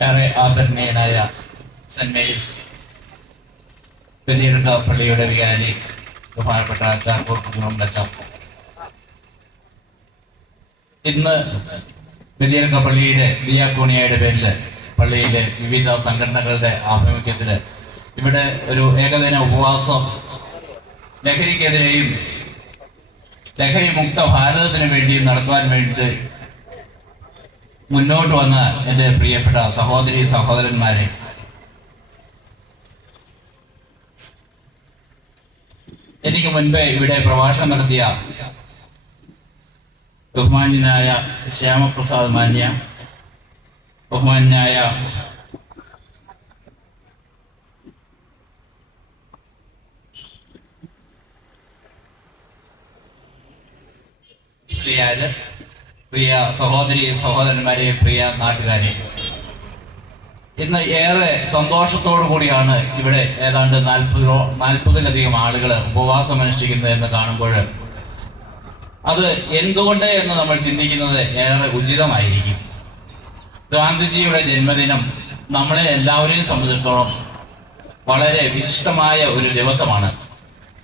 ഏറെ ആദരണീയനായ saint Mary's പള്ളിയുടെ വികാരി ബഹുമാനപ്പെട്ട ചാർപ്പൂർ കുടുംബച്ചം ഇന്ന് വലിയെടുക്ക പള്ളിയുടെ ദിയാക്കോണിയയുടെ പേരിൽ പള്ളിയിലെ വിവിധ സംഘടനകളുടെ ആഭിമുഖ്യത്തിൽ ഇവിടെ ഒരു ഏകദിന ഉപവാസം ലഹരിക്കെതിരെയും ലഹരി മുക്ത ഭാരതത്തിന് വേണ്ടിയും നടത്തുവാൻ വേണ്ടി മുന്നോട്ട് വന്ന എന്റെ പ്രിയപ്പെട്ട സഹോദരി സഹോദരന്മാരെ. എനിക്ക് മുൻപേ ഇവിടെ പ്രഭാഷണം നടത്തിയ ബഹുമാന്യനായ ശ്യാമപ്രസാദ് മാന്യ ബഹുമാന്യനായ ശ്രീയാര് പ്രിയ സഹോദരിയും സഹോദരന്മാരെയും പ്രിയ നാട്ടുകാരെ. ഇന്ന് ഏറെ സന്തോഷത്തോടു കൂടിയാണ് ഇവിടെ ഏതാണ്ട് നാൽപ്പതോ നാൽപ്പതിലധികം ആളുകൾ ഉപവാസം അനുഷ്ഠിക്കുന്നത് എന്ന് കാണുമ്പോൾ അത് എന്തുകൊണ്ട് എന്ന് നമ്മൾ ചിന്തിക്കുന്നത് ഏറെ ഉചിതമായിരിക്കും. ഗാന്ധിജിയുടെ ജന്മദിനം നമ്മളെ എല്ലാവരെയും സംബന്ധിച്ചിടത്തോളം വളരെ വിശിഷ്ടമായ ഒരു ദിവസമാണ്.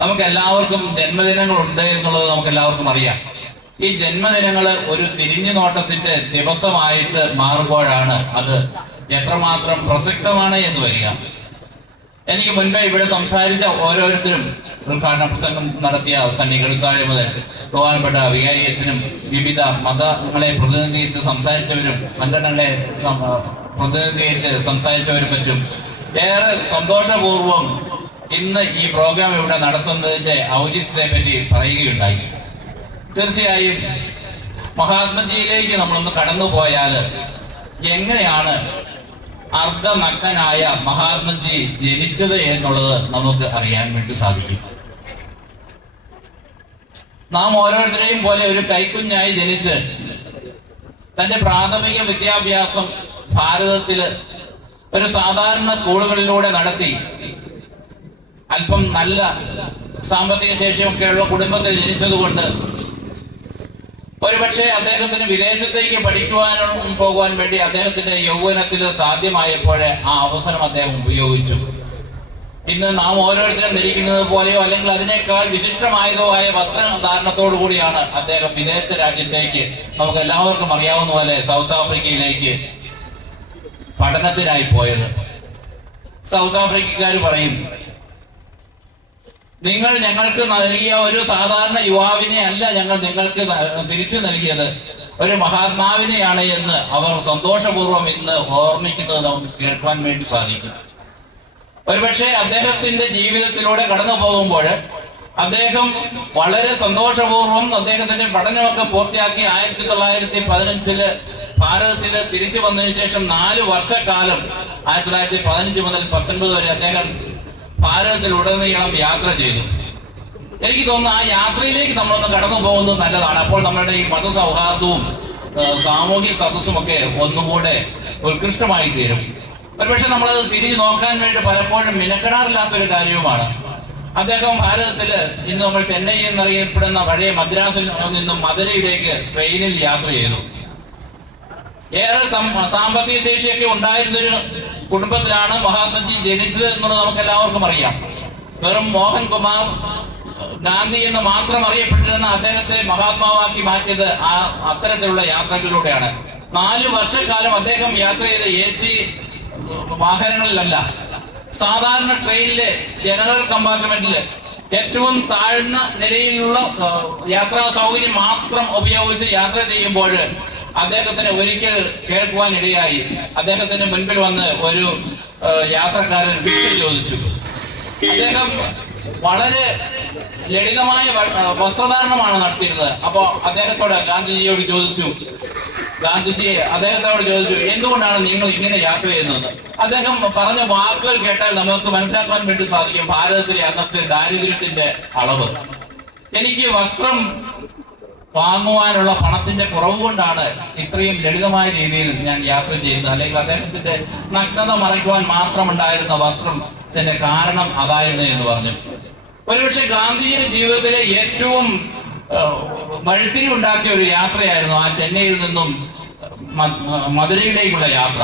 നമുക്ക് എല്ലാവർക്കും ജന്മദിനങ്ങൾ ഉണ്ട് എന്നുള്ളത് നമുക്ക് എല്ലാവർക്കും അറിയാം. ഈ ജന്മദിനങ്ങൾ ഒരു തിരിഞ്ഞു നോട്ടത്തിന്റെ ദിവസമായിട്ട് മാറുമ്പോഴാണ് അത് എത്രമാത്രം പ്രസക്തമാണ് എന്ന് വരിക. എനിക്ക് മുൻപേ ഇവിടെ സംസാരിച്ച ഓരോരുത്തരും ഉദ്ഘാടന പ്രസംഗം നടത്തിയ സണ്ണി കെടുത്താഴി മുതൽ ബഹുമാനപ്പെട്ട വികാരി അച്ഛനും വിവിധ മതങ്ങളെ പ്രതിനിധീകരിച്ച് സംസാരിച്ചവരും സംഘടനകളെ പ്രതിനിധീകരിച്ച് സംസാരിച്ചവരും പറ്റും ഏറെ സന്തോഷപൂർവം ഇന്ന് ഈ പ്രോഗ്രാം ഇവിടെ നടത്തുന്നതിന്റെ ഔചിത്യത്തെ പറ്റി പറയുകയുണ്ടായി. തീർച്ചയായും മഹാത്മജിയിലേക്ക് നമ്മളൊന്ന് കടന്നു പോയാൽ എങ്ങനെയാണ് അർദ്ധനഗ്നനായ മഹാത്മജി ജനിച്ചത് എന്നുള്ളത് നമുക്ക് അറിയാൻ വേണ്ടി സാധിക്കും. നാം ഓരോരുത്തരെയും പോലെ ഒരു കൈക്കുഞ്ഞായി ജനിച്ച് തന്റെ പ്രാഥമിക വിദ്യാഭ്യാസം ഭാരതത്തിൽ ഒരു സാധാരണ സ്കൂളുകളിലൂടെ നടത്തി. അല്പം നല്ല സാമ്പത്തിക ശേഷിയൊക്കെയുള്ള കുടുംബത്തിൽ ജനിച്ചതുകൊണ്ട് ഒരുപക്ഷെ അദ്ദേഹത്തിന് വിദേശത്തേക്ക് പഠിക്കുവാനും പോകുവാൻ വേണ്ടി അദ്ദേഹത്തിന്റെ യൗവനത്തിൽ സാധ്യമായപ്പോൾ ആ അവസരം അദ്ദേഹം ഉപയോഗിച്ചു. ഇന്ന് നാം ഓരോരുത്തരും ധരിക്കുന്നത് പോലെയോ അല്ലെങ്കിൽ അതിനേക്കാൾ വിശിഷ്ടമായതോ ആയ വസ്ത്രധാരണത്തോടു കൂടിയാണ് അദ്ദേഹം വിദേശ രാജ്യത്തേക്ക് നമുക്ക് എല്ലാവർക്കും അറിയാവുന്ന പോലെ സൗത്ത് ആഫ്രിക്കയിലേക്ക് പഠനത്തിനായി പോയത്. സൗത്ത് ആഫ്രിക്കക്കാർ പറയും നിങ്ങൾ ഞങ്ങൾക്ക് നൽകിയ ഒരു സാധാരണ യുവാവിനെ അല്ല ഞങ്ങൾ നിങ്ങൾക്ക് തിരിച്ചു നൽകിയത്. ഒരു മഹാത്മാവിനെയാണ് എന്ന് അവർ സന്തോഷപൂർവം ഇന്ന് ഓർമ്മിക്കുന്നത് നമുക്ക് കേൾക്കാൻ വേണ്ടി സാധിക്കും. ഒരുപക്ഷെ അദ്ദേഹത്തിന്റെ ജീവിതത്തിലൂടെ കടന്നു പോകുമ്പോൾ അദ്ദേഹം വളരെ സന്തോഷപൂർവം അദ്ദേഹത്തിന്റെ പഠനമൊക്കെ പൂർത്തിയാക്കി ആയിരത്തി തൊള്ളായിരത്തി പതിനഞ്ചിൽ ഭാരതത്തിൽ തിരിച്ചു വന്നതിന് ശേഷം നാല് വർഷക്കാലം ആയിരത്തി തൊള്ളായിരത്തി പതിനഞ്ച് മുതൽ പത്തൊൻപത് വരെ അദ്ദേഹം ഭാരതത്തിലുടനീളം യാത്ര ചെയ്തു. എനിക്ക് തോന്നുന്നു ആ യാത്രയിലേക്ക് നമ്മളൊന്ന് കടന്നു പോകുന്നത് നല്ലതാണ്. അപ്പോൾ നമ്മളുടെ ഈ മതസൗഹാർദ്ദവും സാമൂഹ്യ സദസ്സും ഒക്കെ ഒന്നുകൂടെ ഉത്കൃഷ്ടമായി തീരും. ഒരുപക്ഷെ നമ്മളത് തിരിഞ്ഞു നോക്കാൻ വേണ്ടി പലപ്പോഴും മിനക്കെടാറില്ലാത്ത ഒരു കാര്യവുമാണ്. അദ്ദേഹം ഭാരതത്തിൽ ഇന്ന് നമ്മൾ ചെന്നൈ എന്നറിയപ്പെടുന്ന പഴയ മദ്രാസിൽ നിന്നും മധുരയിലേക്ക് ട്രെയിനിൽ യാത്ര ചെയ്തു. ഏറെ സാമ്പത്തിക ശേഷിയൊക്കെ ഉണ്ടായിരുന്നൊരു കുടുംബത്തിലാണ് മഹാത്മജി ജനിച്ചത് എന്നുള്ളത് നമുക്ക് എല്ലാവർക്കും അറിയാം. വെറും മോഹൻകുമാർ ഗാന്ധി എന്ന് മാത്രം അറിയപ്പെട്ടിരുന്ന അദ്ദേഹത്തെ മഹാത്മാവാക്കി മാറ്റിയത് ആ അത്തരത്തിലുള്ള യാത്രകളിലൂടെയാണ്. നാലു വർഷക്കാലം അദ്ദേഹം യാത്ര ചെയ്ത എ സി വാഹനങ്ങളിലല്ല സാധാരണ ട്രെയിനിലെ ജനറൽ കമ്പാർട്ട്മെന്റിൽ ഏറ്റവും താഴ്ന്ന നിലയിലുള്ള യാത്രാ സൗകര്യം മാത്രം ഉപയോഗിച്ച് യാത്ര ചെയ്യുമ്പോൾ അദ്ദേഹത്തിന് ഒരിക്കൽ കേൾക്കുവാൻ ഇടയായി അദ്ദേഹത്തിന് മുൻപിൽ വന്ന് ഒരു യാത്രക്കാരൻ ഭിക്ഷ ചോദിച്ചു. അദ്ദേഹം വളരെ ലളിതമായ വസ്ത്രധാരണമാണ് നടത്തിയിരുന്നത്. അപ്പോ അദ്ദേഹത്തോട് ഗാന്ധിജിയോട് ചോദിച്ചു. ഗാന്ധിജി അദ്ദേഹത്തോട് ചോദിച്ചു എന്തുകൊണ്ടാണ് നിങ്ങൾ ഇങ്ങനെ യാത്ര ചെയ്യുന്നത്? അദ്ദേഹം പറഞ്ഞ വാക്കുകൾ കേട്ടാൽ നമുക്ക് മനസ്സിലാക്കാൻ വേണ്ടി സാധിക്കും ഭാരതത്തിലെ അന്നത്തെ ദാരിദ്ര്യത്തിന്റെ അളവ്. എനിക്ക് വസ്ത്രം വാങ്ങുവാനുള്ള പണത്തിന്റെ കുറവ് കൊണ്ടാണ് ഇത്രയും ലളിതമായ രീതിയിൽ ഞാൻ യാത്ര ചെയ്യുന്നത്. അല്ലെങ്കിൽ അദ്ദേഹത്തിന്റെ നഗ്നത മറയ്ക്കുവാൻ മാത്രമുണ്ടായിരുന്ന വസ്ത്രത്തിന്റെ കാരണം അതായിരുന്നു എന്ന് പറഞ്ഞു. ഒരുപക്ഷെ ഗാന്ധിജിയുടെ ജീവിതത്തിലെ ഏറ്റവും വഴുത്തിരി ഉണ്ടാക്കിയ ഒരു യാത്രയായിരുന്നു ആ ചെന്നൈയിൽ നിന്നും മധുരയിലേക്കുള്ള യാത്ര.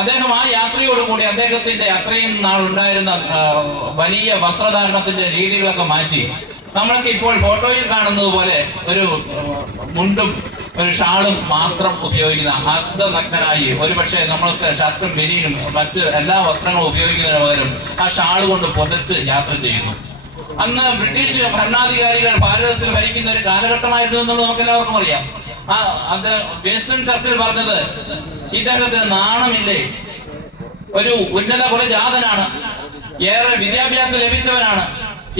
അദ്ദേഹം ആ യാത്രയോടുകൂടി അദ്ദേഹത്തിന്റെ അത്രയും നാൾ ഉണ്ടായിരുന്ന വലിയ വസ്ത്രധാരണത്തിന്റെ രീതികളൊക്കെ മാറ്റി നമ്മൾക്ക് ഇപ്പോൾ ഫോട്ടോയിൽ കാണുന്നത് പോലെ ഒരു മുണ്ടും ഒരു ഷാളും മാത്രം ഉപയോഗിക്കുന്ന അർദ്ധനഗ്നനായി ഒരുപക്ഷെ നമ്മൾക്ക് ഷർട്ടും ബനിയനും മറ്റ് എല്ലാ വസ്ത്രങ്ങളും ഉപയോഗിക്കുന്നതിന് പകരം ആ ഷാൾ കൊണ്ട് പുതച്ച് യാത്ര ചെയ്യുന്നു. അന്ന് ബ്രിട്ടീഷ് ഭരണാധികാരികൾ ഭാരതത്തിൽ ഭരിക്കുന്ന ഒരു കാലഘട്ടമായിരുന്നു എന്നുള്ളത് നമുക്ക് എല്ലാവർക്കും അറിയാം. ആ അത് വേസ്റ്റേൺ ചർച്ചിൽ പറഞ്ഞത് ഇദ്ദേഹത്തിന് നാണമില്ലേ? ഒരു ഉന്നത കുലജാതനാണ്. ഏറെ വിദ്യാഭ്യാസം ലഭിച്ചവനാണ്.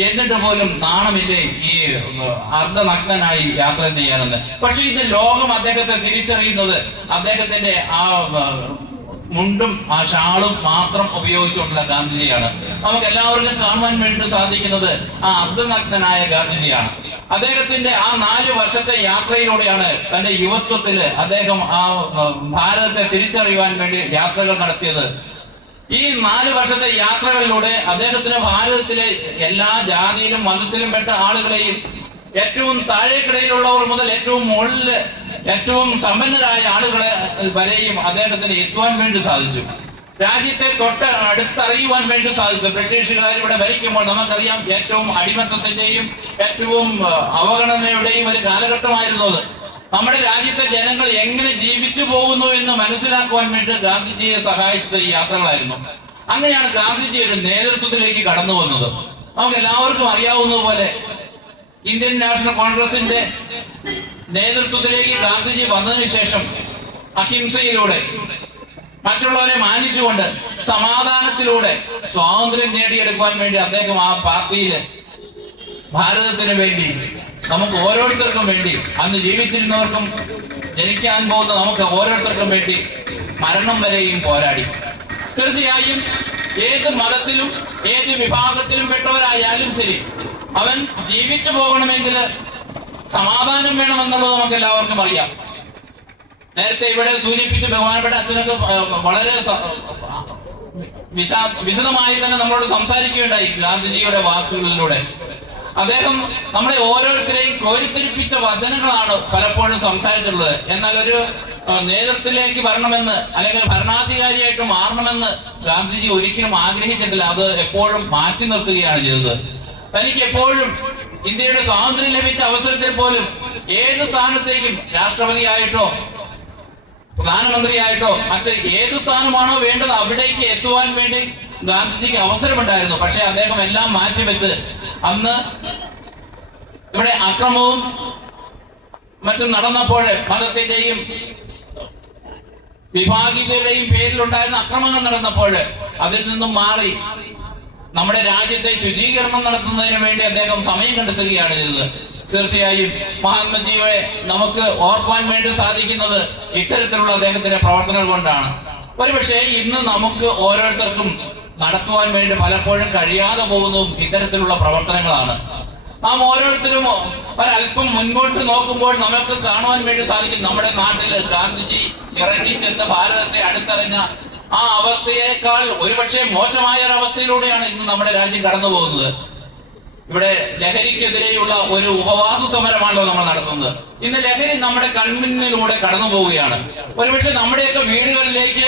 എന്നിട്ട് പോലും നാണമില്ലേ ഈ അർദ്ധനഗ്നനായി യാത്ര ചെയ്യാനെന്ന് പക്ഷെ ഇത് ലോകം അദ്ദേഹത്തെ തിരിച്ചറിയുന്നത് അദ്ദേഹത്തിന്റെ ആ മുണ്ടും ആ ഷാളും മാത്രം ഉപയോഗിച്ചുകൊണ്ടുള്ള ഗാന്ധിജിയാണ്. നമുക്ക് എല്ലാവർക്കും കാണുവാൻ വേണ്ടി സാധിക്കുന്നത് ആ അർദ്ധനഗ്നനായ ഗാന്ധിജിയാണ്. അദ്ദേഹത്തിന്റെ ആ നാല് വർഷത്തെ യാത്രയിലൂടെയാണ് തന്റെ യുവത്വത്തിൽ അദ്ദേഹം ആ, ഭാരതത്തെ തിരിച്ചറിയുവാൻ വേണ്ടി യാത്രകൾ നടത്തിയത്. ഈ നാല് വർഷത്തെ യാത്രകളിലൂടെ അദ്ദേഹത്തിന് ഭാരതത്തിലെ എല്ലാ ജാതിയിലും മതത്തിലും പെട്ട ആളുകളെയും ഏറ്റവും താഴേക്കിടയിലുള്ളവർ മുതൽ ഏറ്റവും മുകളിൽ ഏറ്റവും സമ്പന്നരായ ആളുകളെ വരെയും അദ്ദേഹത്തിന് എത്തുവാൻ വേണ്ടി സാധിച്ചു. രാജ്യത്തെ തൊട്ട് അടുത്തറിയുവാൻ വേണ്ടി സാധിച്ചു. ബ്രിട്ടീഷുകാർ ഇവിടെ ഭരിക്കുമ്പോൾ നമുക്കറിയാം ഏറ്റവും അടിമത്തത്തിന്റെയും ഏറ്റവും അവഗണനയുടെയും ഒരു കാലഘട്ടമായിരുന്നു അത്. നമ്മുടെ രാജ്യത്തെ ജനങ്ങൾ എങ്ങനെ ജീവിച്ചു പോകുന്നു എന്ന് മനസ്സിലാക്കുവാൻ വേണ്ടി ഗാന്ധിജിയെ സഹായിച്ചത് ഈ യാത്രകളായിരുന്നു. അങ്ങനെയാണ് ഗാന്ധിജി ഒരു നേതൃത്വത്തിലേക്ക് കടന്നു വന്നത്. നമുക്ക് എല്ലാവർക്കും അറിയാവുന്നതുപോലെ ഇന്ത്യൻ നാഷണൽ കോൺഗ്രസിന്റെ നേതൃത്വത്തിലേക്ക് ഗാന്ധിജി വന്നതിന് ശേഷം അഹിംസയിലൂടെ മറ്റുള്ളവരെ മാനിച്ചുകൊണ്ട് സമാധാനത്തിലൂടെ സ്വാതന്ത്ര്യം നേടിയെടുക്കുവാൻ വേണ്ടി അദ്ദേഹം ആ പാർട്ടിയിൽ ഭാരതത്തിന് വേണ്ടി നമുക്ക് ഓരോരുത്തർക്കും വേണ്ടി അന്ന് ജീവിച്ചിരുന്നവർക്കും ജനിക്കാൻ പോകുന്ന നമുക്ക് ഓരോരുത്തർക്കും വേണ്ടി മരണം വരെയും പോരാടി. തീർച്ചയായും ഏത് മതത്തിലും ഏത് വിഭാഗത്തിലും പെട്ടവരായാലും ശരി അവൻ ജീവിച്ചു പോകണമെങ്കിൽ സമാധാനം വേണമെന്നുള്ളത് നമുക്ക് എല്ലാവർക്കും അറിയാം. നേരത്തെ ഇവിടെ സൂചിപ്പിച്ച് ബഹുമാനപ്പെട്ട അച്ഛനൊക്കെ വളരെ വിശാ വിശദമായി തന്നെ നമ്മളോട് സംസാരിക്കുകയുണ്ടായി ഗാന്ധിജിയുടെ വാക്കുകളിലൂടെ. അദ്ദേഹം നമ്മളെ ഓരോരുത്തരെയും കോരിത്തിരിപ്പിച്ച വചനങ്ങളാണ് പലപ്പോഴും സംസാരിച്ചിട്ടുള്ളത്. എന്നാൽ ഒരു നേതൃത്വത്തിലേക്ക് വരണമെന്ന് അല്ലെങ്കിൽ ഭരണാധികാരിയായിട്ട് മാറണമെന്ന് ഗാന്ധിജി ഒരിക്കലും ആഗ്രഹിച്ചിട്ടില്ല. അത് എപ്പോഴും മാറ്റി നിർത്തുകയാണ് ചെയ്തത്. തനിക്ക് എപ്പോഴും ഇന്ത്യയുടെ സ്വാതന്ത്ര്യം ലഭിച്ച അവസരത്തിൽ പോലും ഏത് സ്ഥാനത്തേക്കും രാഷ്ട്രപതിയായിട്ടോ പ്രധാനമന്ത്രിയായിട്ടോ മറ്റ് ഏത് സ്ഥാനമാണോ വേണ്ടത് അവിടേക്ക് എത്തുവാൻ വേണ്ടി ഗാന്ധിജിക്ക് അവസരമുണ്ടായിരുന്നു. പക്ഷെ അദ്ദേഹം എല്ലാം മാറ്റിവെച്ച് അന്ന് ഇവിടെ അക്രമവും മറ്റും നടന്നപ്പോൾ മതത്തിന്റെയും വിഭാഗീയതയുടെയും പേരിലുണ്ടായിരുന്ന അക്രമങ്ങൾ നടന്നപ്പോൾ അതിൽ നിന്നും മാറി നമ്മുടെ രാജ്യത്തെ ശുചീകരണം നടത്തുന്നതിന് വേണ്ടി അദ്ദേഹം സമയം കണ്ടെത്തുകയാണ് ചെയ്തത്. തീർച്ചയായും മഹാത്മജിയെ നമുക്ക് ഓർക്കുവാൻ വേണ്ടി സാധിക്കുന്നത് ഇത്തരത്തിലുള്ള അദ്ദേഹത്തിന്റെ പ്രവർത്തനങ്ങൾ കൊണ്ടാണ്. ഒരുപക്ഷെ ഇന്ന് നമുക്ക് ഓരോരുത്തർക്കും നടത്തുവാൻ വേണ്ടി പലപ്പോഴും കഴിയാതെ പോകുന്നതും ഇത്തരത്തിലുള്ള പ്രവർത്തനങ്ങളാണ്. നാം ഓരോരുത്തരും ഒരല്പം മുൻപോട്ട് നോക്കുമ്പോൾ നമുക്ക് കാണുവാൻ വേണ്ടി സാധിക്കും നമ്മുടെ നാട്ടിൽ ഗാന്ധിജി ഇറങ്ങി ചെന്ന് ഭാരതത്തെ അടുത്തറിഞ്ഞ ആ അവസ്ഥയേക്കാൾ ഒരുപക്ഷെ മോശമായ ഒരു അവസ്ഥയിലൂടെയാണ് ഇന്ന് നമ്മുടെ രാജ്യം കടന്നു പോകുന്നത് ഇവിടെ ലഹരിക്കെതിരെയുള്ള ഒരു ഉപവാസ സമരമാണല്ലോ നമ്മൾ നടത്തുന്നത്. ഇന്ന് ലഹരി നമ്മുടെ കൺമുന്നിലൂടെ കടന്നു പോവുകയാണ് ഒരുപക്ഷെ നമ്മുടെയൊക്കെ വീടുകളിലേക്ക്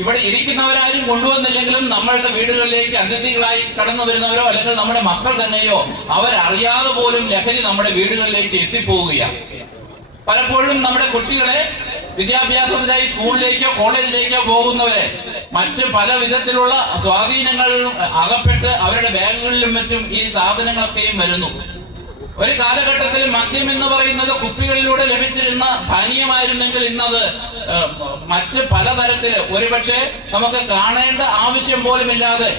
ഇവിടെ ഇരിക്കുന്നവരാരും കൊണ്ടുവന്നില്ലെങ്കിലും നമ്മളുടെ വീടുകളിലേക്ക് അതിഥികളായി കടന്നു വരുന്നവരോ അല്ലെങ്കിൽ നമ്മുടെ മക്കൾ തന്നെയോ അവരറിയാതെ പോലും ലഹരി നമ്മുടെ വീടുകളിലേക്ക് എത്തിപ്പോവുകയാണ്. പലപ്പോഴും നമ്മുടെ കുട്ടികളെ വിദ്യാഭ്യാസത്തിനായി സ്കൂളിലേക്കോ കോളേജിലേക്കോ പോകുന്നവരെ മറ്റ് പല വിധത്തിലുള്ള സ്വാധീനങ്ങൾ അകപ്പെട്ട് അവരുടെ ബാഗുകളിലും മറ്റും ഈ സാധനങ്ങളൊക്കെയും വരുന്നു. ഒരു കാലഘട്ടത്തിൽ മദ്യം എന്ന് പറയുന്നത് കുപ്പികളിലൂടെ ലഭിച്ചിരുന്ന പാനീയമായിരുന്നെങ്കിൽ ഇന്നത് മറ്റ് പലതരത്തിൽ ഒരുപക്ഷെ നമുക്ക് കാണേണ്ട ആവശ്യം പോലുമില്ലാതെ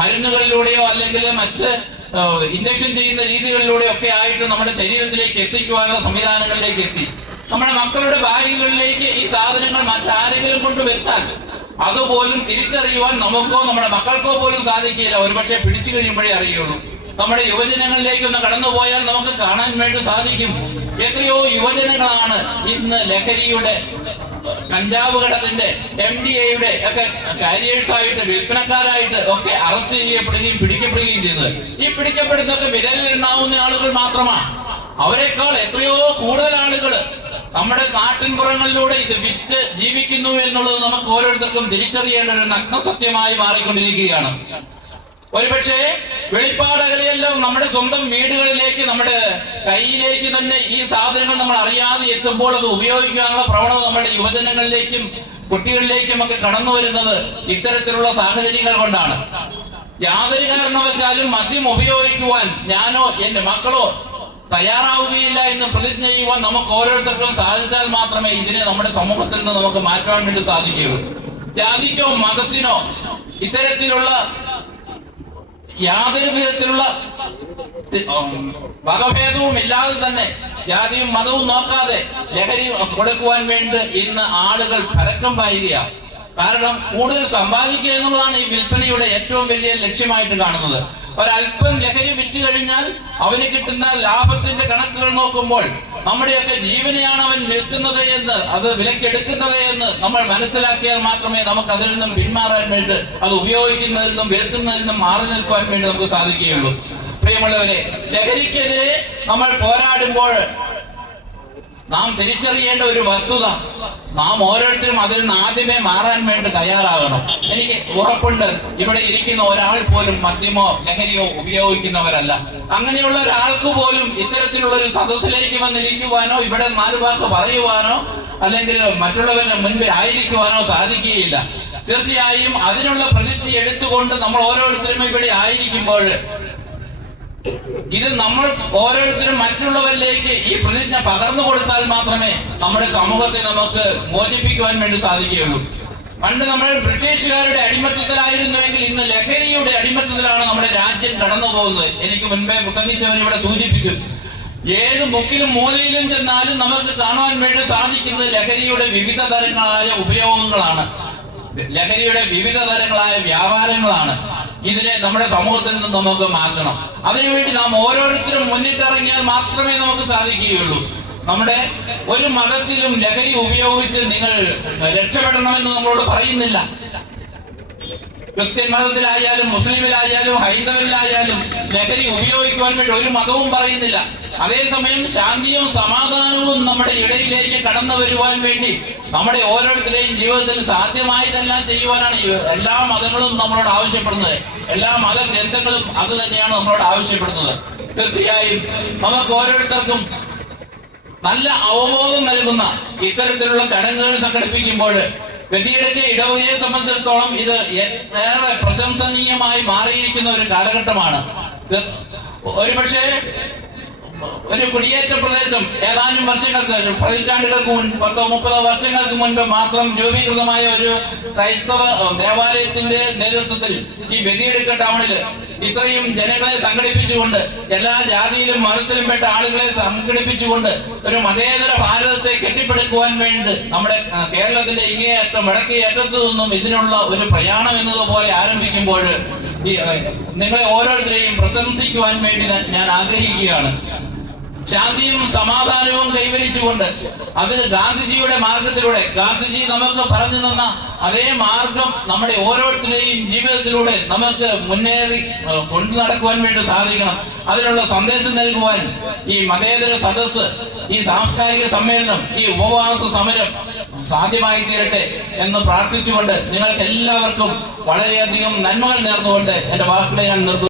മരുന്നുകളിലൂടെയോ അല്ലെങ്കിൽ മറ്റ് ഇഞ്ചക്ഷൻ ചെയ്യുന്ന രീതികളിലൂടെ ഒക്കെ ആയിട്ട് നമ്മുടെ ശരീരത്തിലേക്ക് എത്തിക്കുവാനുള്ള സംവിധാനങ്ങളിലേക്ക് എത്തി. നമ്മുടെ മക്കളുടെ ബാഗുകളിലേക്ക് ഈ സാധനങ്ങൾ മറ്റാരെങ്കിലും കൊണ്ട് വെച്ചാൽ അതുപോലും തിരിച്ചറിയുവാൻ നമുക്കോ നമ്മുടെ മക്കൾക്കോ പോലും സാധിക്കില്ല ഒരുപക്ഷെ പിടിച്ചു കഴിയുമ്പോഴേ അറിയുള്ളൂ. നമ്മുടെ യുവജനങ്ങളിലേക്ക് ഒന്ന് കടന്നുപോയാൽ നമുക്ക് കാണാൻ വേണ്ടി സാധിക്കും. എത്രയോ യുവജനങ്ങളാണ് ഇന്ന് ലഹരിയുടെ കഞ്ചാവ് കടത്തിന്റെ എം ഡി എയുടെ ഒക്കെ കാരിയേഴ്സ് ആയിട്ട് വിൽപ്പനക്കാരായിട്ട് ഒക്കെ അറസ്റ്റ് ചെയ്യപ്പെടുകയും പിടിക്കപ്പെടുകയും ചെയ്തത്. ഈ പിടിക്കപ്പെടുന്നൊക്കെ വിരലിൽ ഉണ്ടാവുന്ന ആളുകൾ മാത്രമാണ്. അവരെക്കാൾ എത്രയോ കൂടുതൽ ആളുകൾ നമ്മുടെ നാട്ടിൻപുറങ്ങളിലൂടെ ഇത് വിറ്റ് ജീവിക്കുന്നു എന്നുള്ളത് നമുക്ക് ഓരോരുത്തർക്കും തിരിച്ചറിയേണ്ട ഒരു നഗ്നസത്യമായി മാറിക്കൊണ്ടിരിക്കുകയാണ്. ഒരുപക്ഷെ വെളിപ്പാടകളെല്ലാം നമ്മുടെ സ്വന്തം വീടുകളിലേക്ക് നമ്മുടെ കയ്യിലേക്ക് തന്നെ ഈ സാധനങ്ങൾ നമ്മൾ അറിയാതെ എത്തുമ്പോൾ അത് ഉപയോഗിക്കാനുള്ള പ്രവണത നമ്മുടെ യുവജനങ്ങളിലേക്കും കുട്ടികളിലേക്കും ഒക്കെ കടന്നു വരുന്നത് ഇത്തരത്തിലുള്ള സാഹചര്യങ്ങൾ കൊണ്ടാണ്. യാതൊരു കാരണവശാലും മദ്യം ഉപയോഗിക്കുവാൻ ഞാനോ എന്റെ മക്കളോ തയ്യാറാവുകയില്ല എന്ന് പ്രതിജ്ഞ ചെയ്യുവാൻ നമുക്ക് ഓരോരുത്തർക്കും സാധിച്ചാൽ മാത്രമേ ഇതിനെ നമ്മുടെ സമൂഹത്തിൽ നിന്ന് നമുക്ക് മാറ്റാൻ വേണ്ടി സാധിക്കുകയുള്ളൂ. ജാതിക്കോ മതത്തിനോ ഇത്തരത്തിലുള്ള യാതൊരു വിധത്തിലുള്ള വകഭേദവും ഇല്ലാതെ തന്നെ ജാതിയും മതവും നോക്കാതെ ലഹരി കൊടുക്കുവാൻ വേണ്ടി ഇന്ന് ആളുകൾ പരക്കം പായുകയാണ്. കാരണം കൂടുതൽ സമ്പാദിക്കുക എന്നുള്ളതാണ് ഈ വിൽപ്പനയുടെ ഏറ്റവും വലിയ ലക്ഷ്യമായിട്ട് കാണുന്നത്. ഒരല്പം ലഹരി വിറ്റ് കഴിഞ്ഞാൽ അവന് കിട്ടുന്ന ലാഭത്തിന്റെ കണക്കുകൾ നോക്കുമ്പോൾ നമ്മുടെയൊക്കെ ജീവനെയാണ് അവൻ നിൽക്കുന്നത് എന്ന് അത് വിലക്കെടുക്കുന്നത് എന്ന് നമ്മൾ മനസ്സിലാക്കിയാൽ മാത്രമേ നമുക്ക് അതിൽ നിന്നും പിന്മാറാൻ വേണ്ടി അത് ഉപയോഗിക്കുന്നതിൽ നിന്നും വിൽക്കുന്നതിൽ നിന്നും മാറി നിൽക്കുവാൻ വേണ്ടി നമുക്ക് സാധിക്കുകയുള്ളൂ. പ്രിയമുള്ളവരെ ലഹരിക്കെതിരെ നമ്മൾ പോരാടുമ്പോൾ നാം തിരിച്ചറിയേണ്ട ഒരു വസ്തുത നാം ഓരോരുത്തരും അതിൽ നിന്ന് ആദ്യമേ മാറാൻ വേണ്ടി തയ്യാറാകണം. എനിക്ക് ഉറപ്പുണ്ട്. ഇവിടെ ഇരിക്കുന്ന ഒരാൾ പോലും മദ്യമോ ലഹരിയോ ഉപയോഗിക്കുന്നവരല്ല. അങ്ങനെയുള്ള ഒരാൾക്ക് പോലും ഇത്തരത്തിലുള്ള ഒരു സദസ്സിലേക്ക് വന്നിരിക്കുവാനോ ഇവിടെ നാല് വാക്ക് പറയുവാനോ അല്ലെങ്കിൽ മറ്റുള്ളവരുടെ മുൻപിൽ ആയിരിക്കുവാനോ സാധിക്കുകയില്ല. തീർച്ചയായും അതിനുള്ള പ്രതിജ്ഞ എടുത്തുകൊണ്ട് നമ്മൾ ഓരോരുത്തരും ഇവിടെ ആയിരിക്കുമ്പോൾ ഇത് നമ്മൾ ഓരോരുത്തരും മറ്റുള്ളവരിലേക്ക് ഈ പ്രതിജ്ഞ പകർന്നു കൊടുത്താൽ മാത്രമേ നമ്മുടെ സമൂഹത്തെ നമുക്ക് മോചിപ്പിക്കുവാൻ വേണ്ടി സാധിക്കുകയുള്ളൂ. പണ്ട് നമ്മൾ ബ്രിട്ടീഷുകാരുടെ അടിമത്തത്തിലായിരുന്നുവെങ്കിൽ ഇന്ന് ലഹരിയുടെ അടിമത്തത്തിലാണ് നമ്മുടെ രാജ്യം കടന്നു പോകുന്നത് എനിക്ക് മുൻപേ പ്രസംഗിച്ചവർ ഇവിടെ സൂചിപ്പിച്ചു ഏത് മുക്കിലും മൂലയിലും ചെന്നാലും നമുക്ക് കാണാൻ വേണ്ടി സാധിക്കുന്നത് ലഹരിയുടെ വിവിധ തരങ്ങളായ ഉപയോഗങ്ങളാണ്. ലഹരിയുടെ വിവിധ തരങ്ങളായ വ്യാപാരങ്ങളാണ്. ഇതിനെ നമ്മുടെ സമൂഹത്തിൽ നിന്ന് നമുക്ക് മാറ്റണം. അതിനുവേണ്ടി നാം ഓരോരുത്തരും മുന്നിട്ടിറങ്ങിയാൽ മാത്രമേ നമുക്ക് സാധിക്കുകയുള്ളൂ. നമ്മുടെ ഒരു മതത്തിലും ലഹരി ഉപയോഗിച്ച് നിങ്ങൾ രക്ഷപ്പെടണമെന്ന് നമ്മളോട് പറയുന്നില്ല. ക്രിസ്ത്യൻ മതത്തിലായാലും മുസ്ലിമിലായാലും ഹൈന്ദവരിലായാലും ലഹരി ഉപയോഗിക്കുവാൻ വേണ്ടി ഒരു മതവും പറയുന്നില്ല. അതേസമയം ശാന്തിയും സമാധാനവും നമ്മുടെ ഇടയിലേക്ക് കടന്നു വരുവാൻ വേണ്ടി നമ്മുടെ ഓരോരുത്തരുടെയും ജീവിതത്തിൽ സാധ്യമായതെല്ലാം ചെയ്യുവാനാണ് എല്ലാ മതങ്ങളും നമ്മളോട് ആവശ്യപ്പെടുന്നത്. എല്ലാ മതഗ്രന്ഥങ്ങളും അത് തന്നെയാണ് നമ്മളോട് ആവശ്യപ്പെടുന്നത്. തീർച്ചയായും നമുക്ക് ഓരോരുത്തർക്കും നല്ല അവബോധം നൽകുന്ന ഇത്തരത്തിലുള്ള ചടങ്ങുകൾ സംഘടിപ്പിക്കുമ്പോൾ വ്യക്തിയുടെ ഇടവകയെ സംബന്ധിച്ചിടത്തോളം ഇത് ഏറെ പ്രശംസനീയമായി മാറിയിരിക്കുന്ന ഒരു കാലഘട്ടമാണ്. ഒരുപക്ഷെ ഒരു കുടിയേറ്റ പ്രദേശം ഏതാനും വർഷങ്ങൾക്ക് പതിറ്റാണ്ടുകൾക്ക് മുൻപ് പത്തോ മുപ്പതോ വർഷങ്ങൾക്ക് മുൻപ് മാത്രം രൂപീകൃതമായ ഒരു ക്രൈസ്തവ ദേവാലയത്തിന്റെ നേതൃത്വത്തിൽ ഈ ബദിയെടുക്ക ടൗണിൽ ഇത്രയും ജനങ്ങളെ സംഘടിപ്പിച്ചുകൊണ്ട് എല്ലാ ജാതിയിലും മതത്തിലും പെട്ട ആളുകളെ സംഘടിപ്പിച്ചുകൊണ്ട് ഒരു മതേതര ഭാരതത്തെ കെട്ടിപ്പടുക്കുവാൻ വേണ്ടി നമ്മുടെ കേരളത്തിന്റെ ഇങ്ങേയറ്റം വടക്കേ അറ്റത്തു നിന്നും ഇതിനുള്ള ഒരു പ്രയാണം എന്നതുപോലെ ആരംഭിക്കുമ്പോൾ നിങ്ങളെ ഓരോരുത്തരെയും പ്രശംസിക്കുവാൻ വേണ്ടി ഞാൻ ആഗ്രഹിക്കുകയാണ്. ശാന്തിയും സമാധാനവും കൈവരിച്ചുകൊണ്ട് അത് ഗാന്ധിജിയുടെ മാർഗത്തിലൂടെ ഗാന്ധിജി നമുക്ക് പറഞ്ഞു തന്ന അതേ മാർഗം നമ്മുടെ ഓരോരുത്തരുടെയും ജീവിതത്തിലൂടെ നമുക്ക് മുന്നേറി കൊണ്ടു നടക്കുവാൻ വേണ്ടി സാധിക്കണം. അതിനുള്ള സന്ദേശം നൽകുവാൻ ഈ മതേതര സദസ് ഈ സാംസ്കാരിക സമ്മേളനം ഈ ഉപവാസ സമരം സാധ്യമായി തീരട്ടെ എന്ന് പ്രാർത്ഥിച്ചുകൊണ്ട് നിങ്ങൾക്ക് എല്ലാവർക്കും വളരെയധികം നന്മകൾ നേർന്നുകൊണ്ട് എന്റെ വാക്കുകളെ ഞാൻ നിർത്തുന്നു.